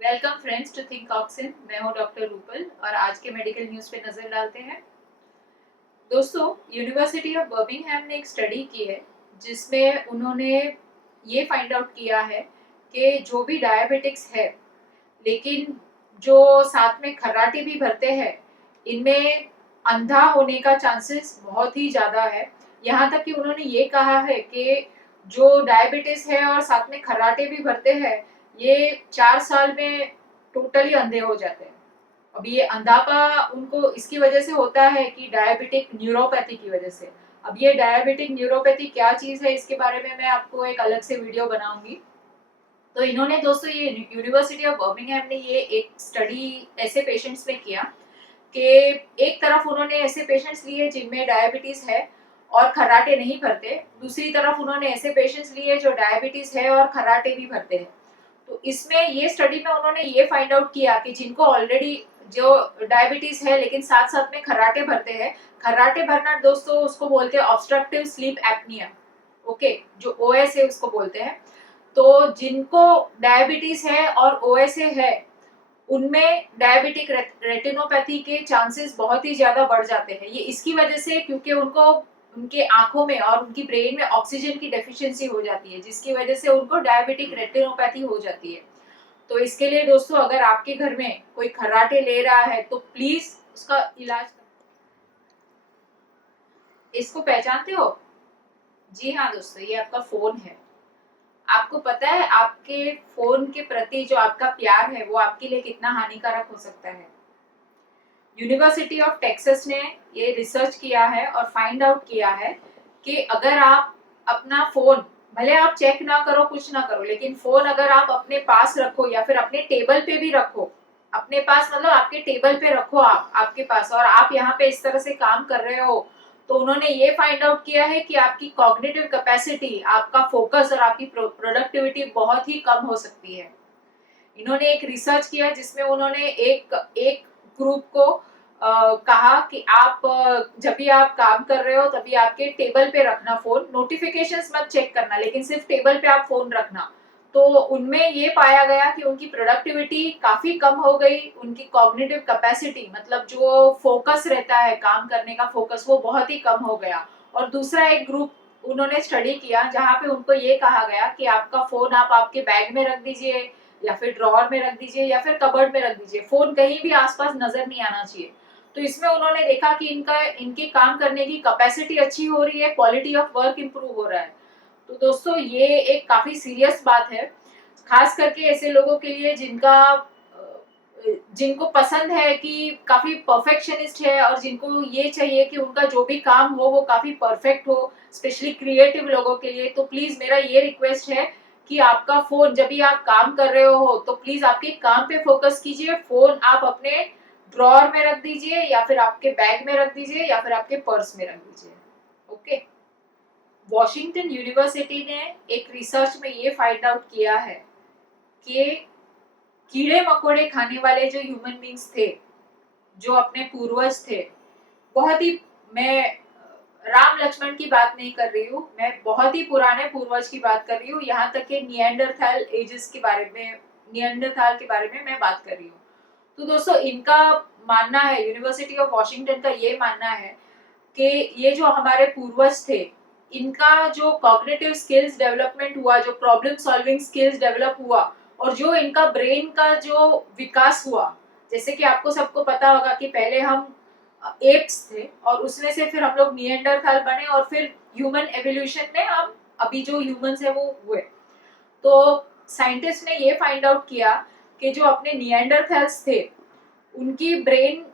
Welcome friends to think auxin. मैं हूं doctor Rupal और आज के मेडिकल न्यूज़ पे नज़र डालते हैं। दोस्तों, यूनिवर्सिटी ऑफ बर्मिंघम ने एक स्टडी की है जिसमें उन्होंने ये फाइंड आउट किया है कि जो भी डायबिटिक्स है लेकिन जो साथ में खर्राटे भी भरते हैं, इनमें अंधा होने का चांसेस बहुत ही ज़्यादा है। यहाँ तक कि उन्होंने ये कहा है कि जो डायबिटीज है और साथ में खर्राटे भी भरते हैं, ये 4 साल में टोटली अंधे हो जाते हैं। अब ये अंधापा उनको इसकी वजह से होता है कि डायबिटिक न्यूरोपैथी की वजह से। अब ये डायबिटिक न्यूरोपैथी क्या चीज़ है, इसके बारे में मैं आपको एक अलग से वीडियो बनाऊंगी। तो इन्होंने दोस्तों ये यूनिवर्सिटी ऑफ बर्मिंघम ने ये एक स्टडी ऐसे पेशेंट्स में किया कि एक तरफ उन्होंने ऐसे पेशेंट्स लिए जिनमें डायबिटीज है और खर्राटे नहीं भरते, दूसरी तरफ उन्होंने ऐसे पेशेंट्स लिए जो डायबिटीज है और खर्राटे भी भरते हैं। तो इसमें ये स्टडी में उन्होंने ये फाइंड आउट किया कि जिनको ऑलरेडी जो डायबिटीज है लेकिन साथ साथ में खर्राटे भरते हैं, खर्राटे भरना दोस्तों उसको बोलते हैं ऑब्स्ट्रक्टिव स्लीप एपनिया। ओके, जो ओएस है उसको बोलते हैं। तो जिनको डायबिटीज है और ओएसए है, उनमें डायबिटिक रेटिनोपैथी के चांसेस बहुत ही ज्यादा बढ़ जाते हैं। ये इसकी वजह से क्योंकि उनको उनके आंखों में और उनकी ब्रेन में ऑक्सीजन की डेफिशिएंसी हो जाती है, जिसकी वजह से उनको डायबिटिक रेटिनोपैथी हो जाती है। तो इसके लिए दोस्तों, अगर आपके घर में कोई खर्राटे ले रहा है तो प्लीज उसका इलाज इसको पहचानते हो? जी हाँ दोस्तों, ये आपका फोन है। आपको पता है आपके फोन के प्रति जो आपका प्यार है वो आपके लिए कितना हानिकारक हो सकता है। यूनिवर्सिटी ऑफ टेक्सास ने ये रिसर्च किया है और फाइंड आउट किया है कि अगर आप अपना फोन, भले आप चेक ना करो कुछ ना करो, लेकिन फोन अगर आप अपने पास रखो या फिर अपने टेबल पे भी रखो, अपने पास मतलब आपके टेबल पे रखो, आप आपके पास, और आप यहाँ पे इस तरह से काम कर रहे हो, तो उन्होंने ये फाइंड आउट किया है कि आपकी कॉग्निटिव कैपेसिटी, आपका फोकस और आपकी प्रोडक्टिविटी बहुत ही कम हो सकती है। इन्होंने एक रिसर्च किया जिसमें उन्होंने एक एक ग्रुप को कहा कि आप जब भी आप काम कर रहे हो तभी आपके टेबल पे रखना फोन, नोटिफिकेशंस मत चेक करना, लेकिन सिर्फ टेबल पे आप फोन रखना। तो उनमें ये पाया गया कि उनकी प्रोडक्टिविटी काफी कम हो गई, उनकी कॉग्निटिव कैपेसिटी मतलब जो फोकस रहता है काम करने का फोकस, वो बहुत ही कम हो गया। और दूसरा एक ग्रुप उन्होंने स्टडी किया जहाँ पे उनको ये कहा गया कि आपका फोन आप आपके बैग में रख दीजिए या फिर ड्रॉअर में रख दीजिए या फिर कबर्ड में रख दीजिए, फोन कहीं भी आसपास नजर नहीं आना चाहिए। तो इसमें उन्होंने देखा कि इनके काम करने की कैपेसिटी अच्छी हो रही है, क्वालिटी ऑफ वर्क इंप्रूव हो रहा है। तो दोस्तों, ये एक काफी सीरियस बात है, खास करके ऐसे लोगों के लिए जिनको पसंद है कि काफी परफेक्शनिस्ट है और जिनको ये चाहिए कि उनका जो भी काम हो वो काफी परफेक्ट हो, स्पेशली क्रिएटिव लोगों के लिए। तो प्लीज मेरा ये रिक्वेस्ट है कि आपका फोन जब भी आप काम कर रहे हो तो प्लीज आपके काम पे फोकस कीजिए। फोन आप अपने ड्रॉअर में रख दीजिए या फिर आपके बैग में रख दीजिए या फिर आपके पर्स में रख दीजिए। ओके। वॉशिंगटन यूनिवर्सिटी ने एक रिसर्च में ये फाइंड आउट किया है कि कीड़े मकोड़े खाने वाले जो ह्यूमन बींग्स थे, जो अपने पूर्वज थे, बहुत ही, मैं राम लक्ष्मण की बात नहीं कर रही हूँ, मैं बहुत ही पुराने पूर्वज की बात कर रही हूँ, यहाँ तक कि निएंडरथाल एजेस के बारे में, निएंडरथाल के बारे में मैं बात कर रही हूँ। तो दोस्तों, इनका मानना है, यूनिवर्सिटी ऑफ वॉशिंगटन का ये मानना है कि ये जो हमारे पूर्वज थे, इनका जो कॉग्निटिव स्किल्स डेवलपमेंट हुआ, जो प्रॉब्लम सॉल्विंग स्किल्स डेवलप हुआ और जो इनका ब्रेन का जो विकास हुआ, जैसे कि आपको सबको पता होगा कि पहले हम एप्स थे और उसमें से फिर हम लोग निएंडरथाल बने और फिर ह्यूमन एवोल्यूशन में हम अभी जो ह्यूमंस है वो हुए। तो साइंटिस्ट ने ये फाइंड आउट किया कि जो अपने निएंडरथाल्स थे, उनकी ब्रेन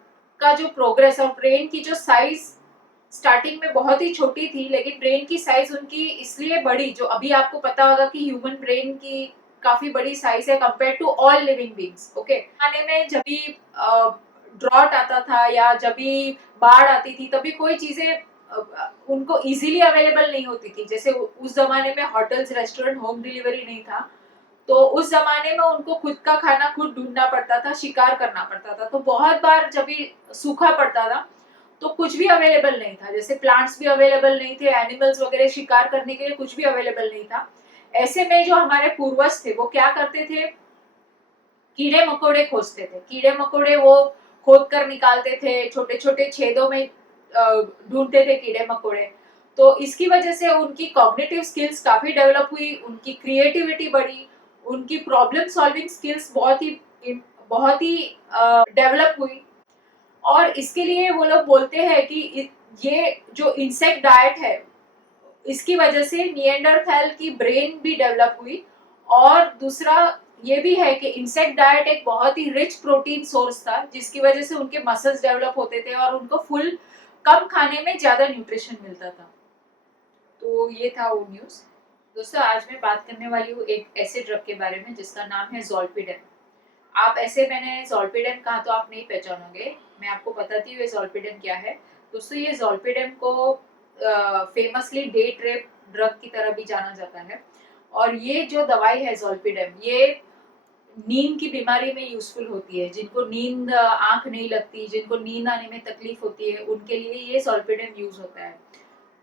का जो प्रोग्रेस और ब्रेन की जो साइज स्टार्टिंग में बहुत ही छोटी थी, लेकिन ब्रेन की साइज उनकी इसलिए बड़ी, जो अभी आपको पता होगा कि ह्यूमन ब्रेन की काफी बड़ी साइज है compare to all living beings. Okay, खाने में जब भी ड्रॉट आता था या जब भी बाढ़ आती थी, तभी कोई चीजें उनको इजीली अवेलेबल नहीं होती थी। जैसे उस जमाने में होटल्स, रेस्टोरेंट, होम डिलीवरी नहीं था, तो उस जमाने में उनको खुद का खाना खुद ढूंढना पड़ता था, शिकार करना पड़ता था। तो बहुत बार जब भी सूखा पड़ता था तो कुछ भी अवेलेबल नहीं था, जैसे प्लांट्स भी अवेलेबल नहीं थे, एनिमल्स वगैरह शिकार करने के लिए कुछ भी अवेलेबल नहीं था। ऐसे में जो हमारे पूर्वज थे वो क्या करते थे, कीड़े मकोड़े खोजते थे, कीड़े मकोड़े वो खोद कर निकालते थे, छोटे छोटे छेदों में ढूंढते थे कीड़े मकोड़े। तो इसकी वजह से उनकी कॉग्निटिव स्किल्स काफी डेवलप हुई, उनकी क्रिएटिविटी बढ़ी, उनकी प्रॉब्लम सॉल्विंग स्किल्स बहुत ही डेवलप हुई। और इसके लिए वो लोग बोलते हैं कि ये जो इंसेक्ट डाइट है इसकी वजह से निएंडरथैल की ब्रेन भी डेवलप हुई। और दूसरा ये भी है कि इंसेक्ट डाइट एक बहुत ही रिच प्रोटीन सोर्स था, जिसकी वजह से उनके मसल्स डेवलप होते थे और उनको फुल कम खाने में ज्यादा न्यूट्रिशन मिलता था। तो ये था वो न्यूज। दोस्तों आज मैं बात करने वाली हूँ एक ऐसे ड्रग के बारे में जिसका नाम है ज़ोलपीडेम। आप ऐसे मैंने ज़ोलपीडेम कहा तो आप नहीं पहचानोगे, मैं आपको बताती हूँ ये ज़ोलपीडेम क्या है। दोस्तों ये ज़ोलपीडेम को फेमसली डेट रेप ड्रग की तरह भी जाना जाता है। और ये जो दवाई है ज़ोलपीडेम, ये नींद की बीमारी में यूजफुल होती है। जिनको नींद आंख नहीं लगती, जिनको नींद आने में तकलीफ होती है, उनके लिए ये ज़ोलपीडेम यूज होता है।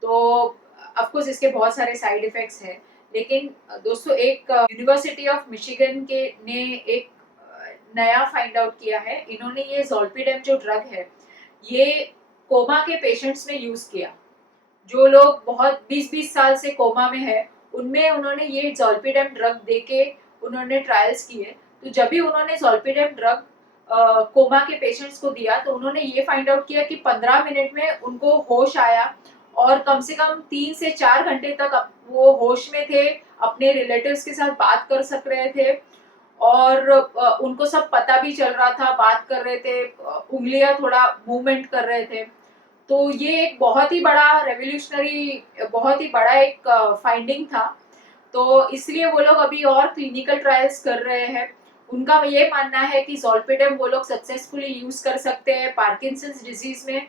तो ऑफ कोर्स इसके बहुत सारे साइड इफेक्ट्स हैं, लेकिन दोस्तों एक यूनिवर्सिटी ऑफ मिशिगन के ने एक नया फाइंड आउट किया है। इन्होंने ये ज़ोलपीडेम जो ड्रग है ये कोमा के पेशेंट्स में यूज किया। जो लोग बहुत 20-20 साल से कोमा में है उनमें उन्होंने ये ज़ोलपीडेम ड्रग देके उन्होंने ट्रायल्स किए। तो जब भी उन्होंने ज़ोलपीडेम ड्रग कोमा के पेशेंट्स को दिया तो उन्होंने ये फाइंड आउट किया कि 15 मिनट में उनको होश आया और कम से कम 3 से 4 घंटे तक वो होश में थे, अपने रिलेटिव्स के साथ बात कर सक रहे थे और उनको सब पता भी चल रहा था, बात कर रहे थे, उंगलियां थोड़ा मूवमेंट कर रहे थे। तो ये एक बहुत ही बड़ा रेवोल्यूशनरी, बहुत ही बड़ा एक फाइंडिंग था। तो इसलिए वो लोग अभी और क्लिनिकल ट्रायल्स कर रहे हैं। उनका ये मानना है कि ज़ोलपीडेम वो लोग सक्सेसफुली यूज कर सकते हैं पार्किंसंस डिजीज में,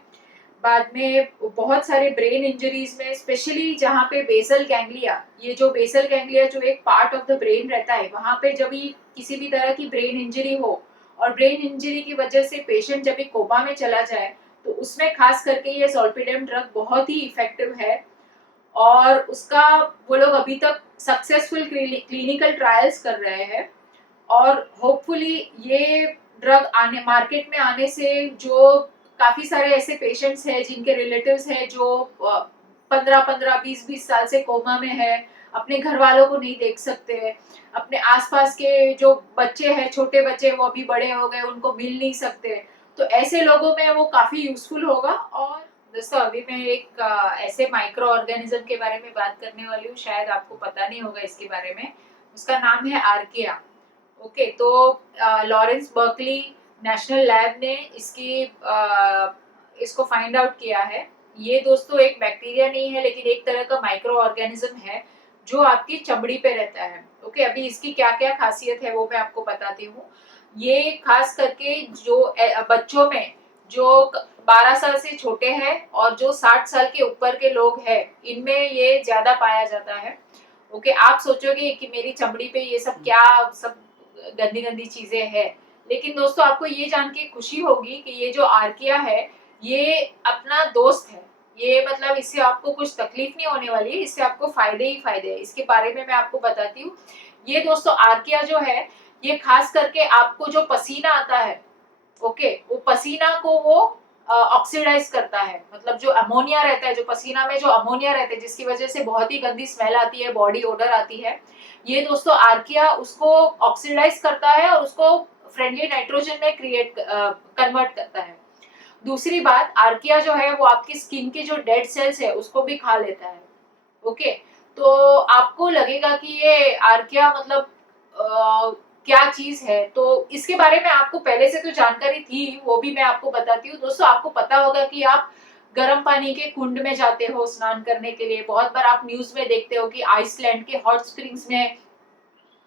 बाद में बहुत सारे ब्रेन इंजरीज में, स्पेशली जहाँ पे बेसल गैंग्लिया, ये जो बेसल गैंग्लिया जो एक पार्ट ऑफ द ब्रेन रहता है, वहाँ पे जब भी किसी भी तरह की ब्रेन इंजरी हो और ब्रेन इंजरी की वजह से पेशेंट जब भी कोमा में चला जाए तो उसमें खास करके ये ज़ोलपीडेम ड्रग बहुत ही इफेक्टिव है। और उसका वो लोग अभी तक सक्सेसफुल क्लिनिकल ट्रायल्स कर रहे हैं। और होपफुली ये ड्रग आने मार्केट में आने से जो काफी सारे ऐसे पेशेंट्स हैं जिनके रिलेटिव्स हैं जो 15-15, 20-20 साल से कोमा में है, अपने घर वालों को नहीं देख सकते हैं, अपने आसपास के जो बच्चे हैं, छोटे बच्चे, वो अभी बड़े हो गए, उनको मिल नहीं सकते। तो ऐसे लोगों में वो काफी यूजफुल होगा। और दोस्तों अभी मैं एक ऐसे माइक्रो ऑर्गेनिज्म के बारे में बात करने वाली हूँ, शायद आपको पता नहीं होगा इसके बारे में। उसका नाम है आर्किया। ओके, तो लॉरेंस बर्कली नेशनल लैब ने इसको फाइंड आउट किया है। ये दोस्तों एक बैक्टीरिया नहीं है, लेकिन एक तरह का माइक्रो ऑर्गेनिज्म है जो आपकी चमड़ी पे रहता है। ओके, अभी इसकी क्या क्या खासियत है वो मैं आपको बताती हूँ। ये खास करके जो बच्चों में जो 12 साल से छोटे हैं और जो 60 साल के ऊपर के लोग हैं, इनमें ये ज्यादा पाया जाता है। ओके, आप सोचोगे कि मेरी चमड़ी पे ये सब क्या सब गंदी गंदी चीजें हैं, लेकिन दोस्तों आपको ये जान के खुशी होगी कि ये जो आर्किया है ये अपना दोस्त है। ये मतलब इससे आपको कुछ तकलीफ नहीं होने वाली है, इससे आपको फायदे ही फायदे हैं। इसके बारे में मैं आपको बताती हूँ। ये दोस्तों आर्किया जो है ये खास करके आपको जो पसीना आता है, ओके, वो पसीना को वो ऑक्सीडाइज करता है। मतलब जो अमोनिया रहता है, जो पसीना में जो अमोनिया रहता है जिसकी वजह से बहुत ही गंदी स्मेल आती है, बॉडी ओडर आती है, ये दोस्तों आर्किया उसको ऑक्सीडाइज करता है और उसको फ्रेंडली नाइट्रोजन में कन्वर्ट करता है। दूसरी बात, आर्किया जो है वो आपकी स्किन के जो डेड सेल्स है उसको भी खा लेता है। ओके, तो आपको लगेगा कि ये आर्किया मतलब क्या चीज है, तो इसके बारे में आपको पहले से तो जानकारी थी, वो भी मैं आपको बताती हूँ। दोस्तों आपको पता होगा कि आप गर्म पानी के कुंड में जाते हो स्नान करने के लिए, बहुत बार आप न्यूज में देखते हो कि आइसलैंड के हॉट स्प्रिंग्स में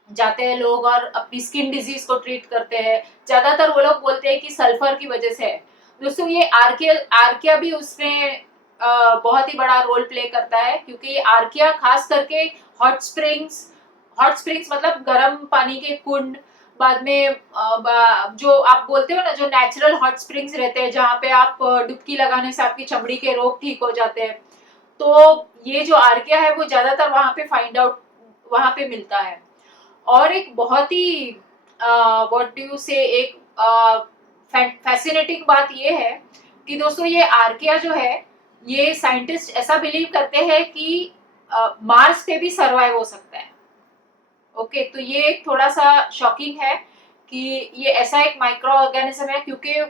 जाते हैं लोग और अपनी स्किन डिजीज को ट्रीट करते हैं। ज्यादातर वो लोग बोलते हैं कि सल्फर की वजह से है। दोस्तों ये आर्किया आर्किया भी उसमें बहुत ही बड़ा रोल प्ले करता है, क्योंकि ये आर्किया खास करके हॉट स्प्रिंग्स मतलब गर्म पानी के कुंड, बाद में जो आप बोलते हो ना जो नेचुरल हॉट स्प्रिंग्स रहते हैं जहाँ पे आप डुबकी लगाने से आपकी चमड़ी के रोग ठीक हो जाते हैं, तो ये जो आर्किया है वो ज्यादातर वहां पे मिलता है। और एक बहुत ही व्हाट डू यू से, एक फैसिनेटिंग बात ये है कि दोस्तों ये आर्किया जो है, ये साइंटिस्ट ऐसा बिलीव करते हैं कि मार्स पे भी सरवाइव हो सकता है। ओके, तो ये एक थोड़ा सा शॉकिंग है कि ये ऐसा एक माइक्रो ऑर्गेनिज्म है, क्योंकि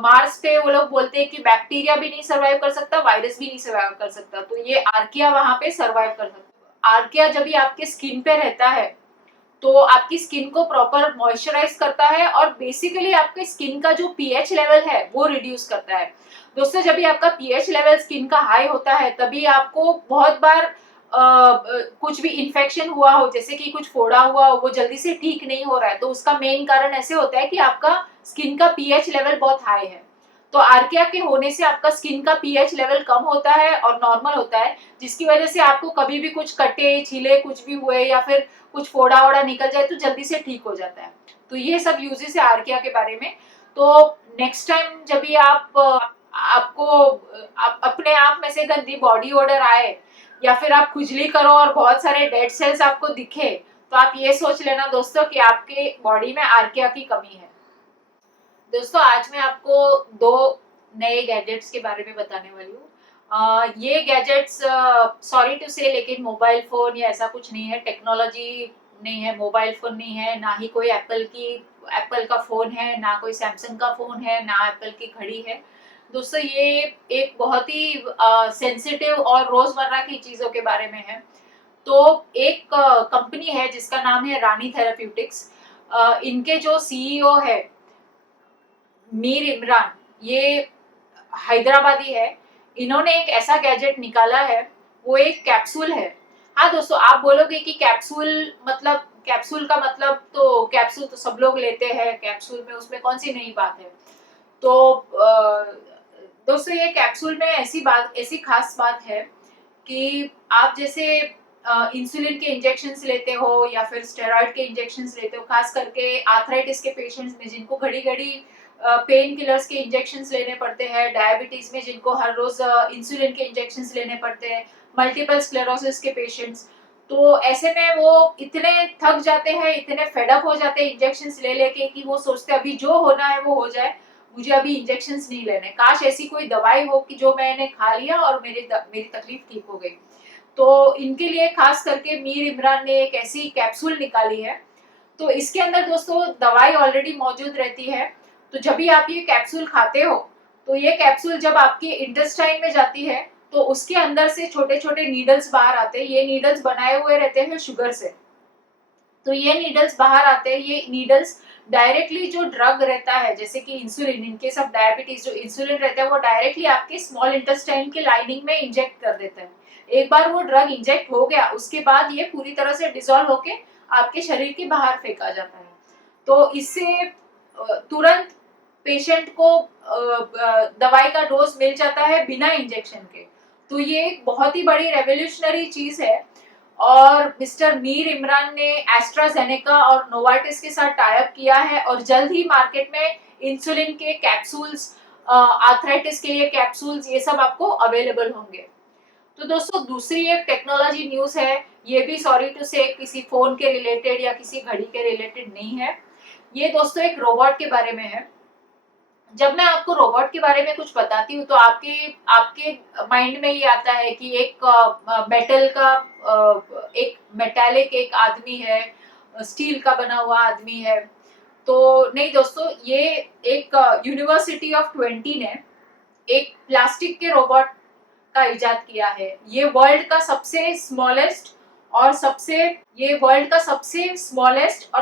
मार्स पे वो लोग बोलते हैं कि बैक्टीरिया भी नहीं सर्वाइव कर सकता, वायरस भी नहीं सर्वाइव कर सकता, तो ये आर्किया वहां पे सर्वाइव कर सकता है। आर्किया जब भी आपके स्किन पे रहता है तो आपकी स्किन को प्रॉपर मॉइस्चराइज करता है और बेसिकली आपके स्किन का जो पीएच लेवल है वो रिड्यूस करता है। दोस्तों जब भी आपका पीएच लेवल स्किन का हाई होता है तभी आपको बहुत बार कुछ भी इन्फेक्शन हुआ हो, जैसे कि कुछ फोड़ा हुआ हो, वो जल्दी से ठीक नहीं हो रहा है, तो उसका मेन कारण ऐसे होता है कि आपका स्किन का पीएच लेवल बहुत हाई है। तो आर्किया के होने से आपका स्किन का पीएच लेवल कम होता है और नॉर्मल होता है, जिसकी वजह से आपको कभी भी कुछ कटे छीले कुछ भी हुए या फिर कुछ फोड़ा वोड़ा निकल जाए तो जल्दी से ठीक हो जाता है। तो ये सब यूजेस है आर्किया के बारे में। तो नेक्स्ट टाइम जब भी आपको अपने आप में से गंदी बॉडी ओडर आए या फिर आप खुजली करो और बहुत सारे डेड सेल्स आपको दिखे, तो आप ये सोच लेना दोस्तों कि आपके बॉडी में आर्किया की कमी है। दोस्तों आज मैं आपको दो नए गैजेट्स के बारे में बताने वाली हूँ। ये गैजेट्स सॉरी टू से लेकिन मोबाइल फोन या ऐसा कुछ नहीं है, टेक्नोलॉजी नहीं है, मोबाइल फोन नहीं है, ना ही कोई एप्पल का फोन है, ना कोई सैमसंग का फोन है, ना एप्पल की घड़ी है। दोस्तों ये एक बहुत ही सेंसिटिव और रोजमर्रा की चीजों के बारे में है। तो एक कंपनी है जिसका नाम है रानी थेराप्यूटिक्स। इनके जो सीईओ है मीर इमरान, ये हैदराबादी है। इन्होंने एक ऐसा गैजेट निकाला है, वो एक कैप्सूल है। हाँ दोस्तों, आप बोलोगे कि कैप्सूल का मतलब, तो कैप्सूल तो सब लोग लेते हैं, कैप्सूल में उसमें कौन सी नई बात है। तो दोस्तों ये कैप्सूल में ऐसी खास बात है कि आप जैसे इंसुलिन के इंजेक्शंस लेते हो या फिर स्टेरॉइड के इंजेक्शंस लेते हो, खास करके आर्थराइटिस के पेशेंट्स में जिनको घड़ी घड़ी पेन किलर्स के इंजेक्शंस लेने पड़ते हैं, डायबिटीज में जिनको हर रोज इंसुलिन के इंजेक्शंस लेने पड़ते हैं, मल्टीपल स्क्लेरोसिस के पेशेंट्स, तो ऐसे में वो इतने थक जाते हैं, इतने फेडअप हो जाते हैं इंजेक्शंस ले लेके कि वो सोचते हैं अभी जो होना है वो हो जाए, मुझे अभी इंजेक्शंस नहीं लेने, काश ऐसी कोई दवाई हो कि जो मैंने खा लिया और मेरी तकलीफ ठीक हो गई। तो इनके लिए खास करके मीर इमरान ने एक ऐसी कैप्सूल निकाली है। तो इसके अंदर दोस्तों दवाई ऑलरेडी मौजूद रहती है। तो जब भी आप ये कैप्सूल खाते हो तो ये कैप्सूल जब आपके इंटेस्टाइन में जाती है तो उसके अंदर से छोटे छोटे नीडल्स बाहर आते हैं। ये नीडल्स बनाए हुए रहते हैं शुगर से। तो ये नीडल्स बाहर आते हैं, ये नीडल्स डायरेक्टली जो ड्रग रहता है जैसे कि इंसुलिन, इनके सब डायबिटीज जो इंसुलिन रहता है वो डायरेक्टली आपके स्मॉल इंटेस्टाइन के लाइनिंग में इंजेक्ट कर देता है। एक बार वो ड्रग इंजेक्ट हो गया उसके बाद ये पूरी तरह से डिसॉल्व होके आपके शरीर के बाहर फेंका जाता है। तो इससे तुरंत पेशेंट को दवाई का डोज मिल जाता है बिना इंजेक्शन के। तो ये एक बहुत ही बड़ी रेवोल्यूशनरी चीज है। और मिस्टर मीर इमरान ने एस्ट्राजेनेका और नोवार्टिस के साथ टाई अप किया है और जल्द ही मार्केट में इंसुलिन के कैप्सूल्स, आर्थराइटिस के लिए कैप्सूल्स, ये सब आपको अवेलेबल होंगे। तो दोस्तों दूसरी एक टेक्नोलॉजी न्यूज है, ये भी सॉरी टू से किसी फोन के रिलेटेड या किसी घड़ी के रिलेटेड नहीं है। ये दोस्तों एक रोबोट के बारे में है। जब मैं आपको रोबोट के बारे में कुछ बताती हूँ तो आपके आपके माइंड में ये आता है कि एक मेटल का एक मेटालिक एक आदमी है, स्टील का बना हुआ आदमी है। तो नहीं दोस्तों, ये एक यूनिवर्सिटी ऑफ 20 ने एक प्लास्टिक के रोबोट का इजाद किया है। ये वर्ल्ड का सबसे स्मॉलेस्ट और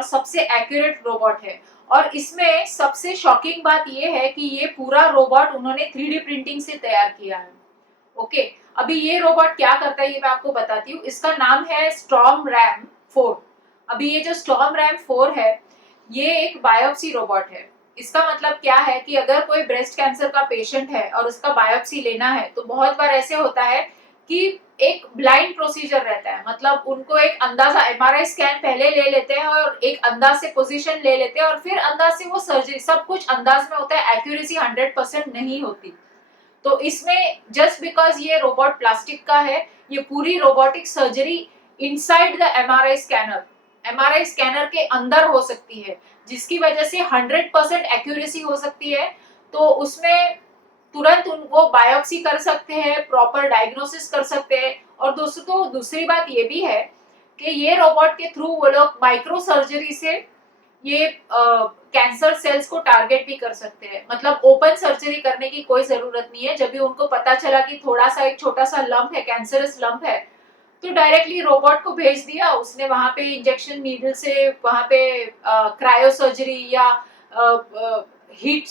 सबसे एक्यूरेट रोबोट है। और इसमें सबसे शॉकिंग बात ये है कि ये पूरा रोबोट उन्होंने 3D प्रिंटिंग से तैयार किया है। ओके, अभी ये रोबोट क्या करता है ये मैं आपको बताती हूँ। इसका नाम है स्टॉर्म रैम 4। अभी ये जो स्टॉर्म रैम 4 है ये एक बायोप्सी रोबोट है। इसका मतलब क्या है कि अगर कोई ब्रेस्ट कैंसर का पेशेंट है और उसका बायोप्सी लेना है तो बहुत बार ऐसे होता है कि एक ब्लाइंड प्रोसीजर रहता है, मतलब उनको एक अंदाजा, एमआरआई स्कैन पहले ले लेते हैं और एक अंदाज से पोजीशन ले लेते हैं और फिर अंदाज से वो सर्जरी, सब कुछ अंदाज में होता है, एक्यूरेसी 100% नहीं होती। तो इसमें जस्ट बिकॉज ये रोबोट प्लास्टिक का है, ये पूरी robotic surgery inside the MRI scanner MRI scanner के अंदर हो सकती है, जिसकी वजह से 100% एक्यूरेसी हो सकती है। तो उसमें तुरंत वो बायोप्सी कर सकते हैं, प्रॉपर डायग्नोसिस कर सकते हैं। और दोस्तों तो दूसरी बात ये भी है कि ये रोबोट के थ्रू वो लोग माइक्रो सर्जरी से ये कैंसर सेल्स को टारगेट भी कर सकते हैं। मतलब ओपन सर्जरी करने की कोई जरूरत नहीं है। जब भी उनको पता चला कि थोड़ा सा एक छोटा सा लंप है, कैंसरस लंप है, तो डायरेक्टली रोबोट को भेज दिया, उसने वहां पे इंजेक्शन नीडल से वहां पे क्रायो सर्जरी या हीट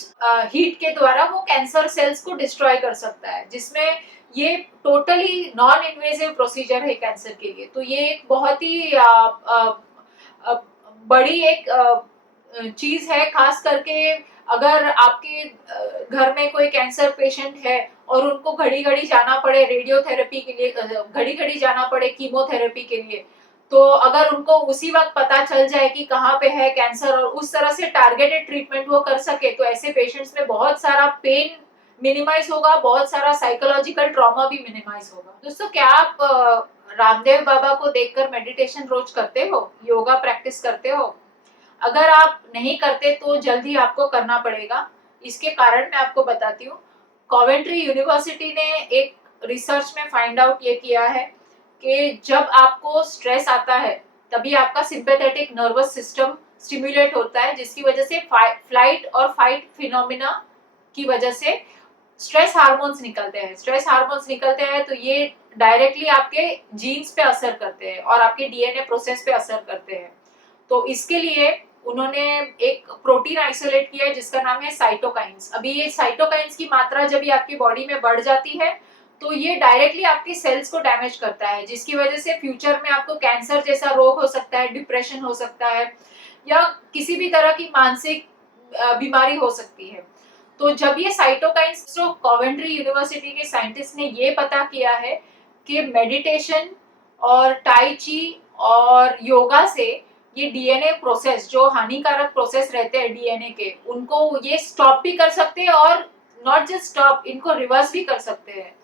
हीट के द्वारा वो कैंसर सेल्स को डिस्ट्रॉय कर सकता है, जिसमें ये टोटली नॉन इन्वेजिव प्रोसीजर है कैंसर के लिए। तो ये एक बहुत ही अ, बड़ी एक चीज है, खास करके अगर आपके घर में कोई कैंसर पेशेंट है और उनको घड़ी घड़ी जाना पड़े रेडियोथेरेपी के लिए, घड़ी घड़ी जाना पड़े कीमोथेरेपी के लिए, तो अगर उनको उसी वक्त पता चल जाए कि कहाँ पे है कैंसर और उस तरह से टारगेटेड ट्रीटमेंट वो कर सके, तो ऐसे पेशेंट्स में बहुत सारा पेन मिनिमाइज होगा, बहुत सारा साइकोलॉजिकल ट्रॉमा भी मिनिमाइज होगा। दोस्तों क्या आप रामदेव बाबा को देखकर मेडिटेशन रोज करते हो, योगा प्रैक्टिस करते हो? अगर आप नहीं करते तो जल्दी आपको करना पड़ेगा। इसके कारण मैं आपको बताती हूँ। कॉवेंट्री यूनिवर्सिटी ने एक रिसर्च में फाइंड आउट ये किया है कि जब आपको स्ट्रेस आता है तभी आपका सिंपैथेटिक नर्वस सिस्टम स्टिमुलेट होता है, जिसकी वजह से फ्लाइट और फाइट फिनोमिना की वजह से स्ट्रेस हार्मोन्स निकलते हैं। स्ट्रेस हार्मोन्स निकलते हैं तो ये डायरेक्टली आपके जीन्स पे असर करते हैं और आपके डीएनए प्रोसेस पे असर करते हैं। तो इसके लिए उन्होंने एक प्रोटीन आइसोलेट किया है जिसका नाम है साइटोकाइंस। अभी ये साइटोकाइंस की मात्रा जब भी आपकी बॉडी में बढ़ जाती है तो ये डायरेक्टली आपकी सेल्स को डैमेज करता है, जिसकी वजह से फ्यूचर में आपको कैंसर जैसा रोग हो सकता है, डिप्रेशन हो सकता है या किसी भी तरह की मानसिक बीमारी हो सकती है। तो जब ये साइटोकाइंस, तो कॉवेंट्री यूनिवर्सिटी के साइंटिस्ट ने ये पता किया है कि मेडिटेशन और टाई ची और योगा से ये डीएनए प्रोसेस, जो हानिकारक प्रोसेस रहते हैं डीएनए के, उनको ये स्टॉप भी कर सकते हैं और नॉट जस्ट स्टॉप, इनको रिवर्स भी कर सकते हैं।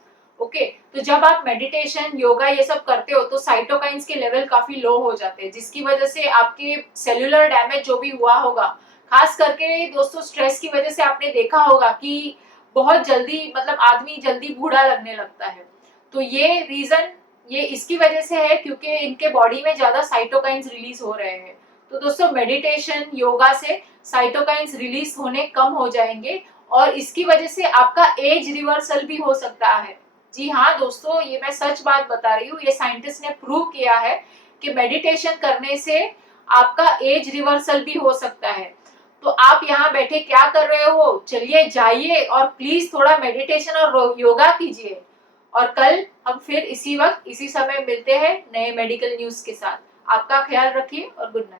ओके, तो जब आप मेडिटेशन योगा ये सब करते हो तो साइटोकाइंस के लेवल काफी लो हो जाते हैं, जिसकी वजह से आपके सेल्यूलर डैमेज जो भी हुआ होगा, खास करके दोस्तों स्ट्रेस की वजह से आपने देखा होगा कि बहुत जल्दी, मतलब आदमी जल्दी बूढ़ा लगने लगता है। तो ये रीजन ये इसकी वजह से है क्योंकि इनके बॉडी में ज्यादा साइटोकाइंस रिलीज हो रहे हैं। तो दोस्तों मेडिटेशन योगा से साइटोकाइंस रिलीज होने कम हो जाएंगे और इसकी वजह से आपका एज रिवर्सल भी हो सकता है। जी हाँ दोस्तों, ये मैं सच बात बता रही हूँ, ये साइंटिस्ट ने प्रूव किया है कि मेडिटेशन करने से आपका एज रिवर्सल भी हो सकता है। तो आप यहाँ बैठे क्या कर रहे हो, चलिए जाइए और प्लीज थोड़ा मेडिटेशन और योगा कीजिए। और कल हम फिर इसी वक्त इसी समय मिलते हैं नए मेडिकल न्यूज के साथ। आपका ख्याल रखिए और गुड नाइट।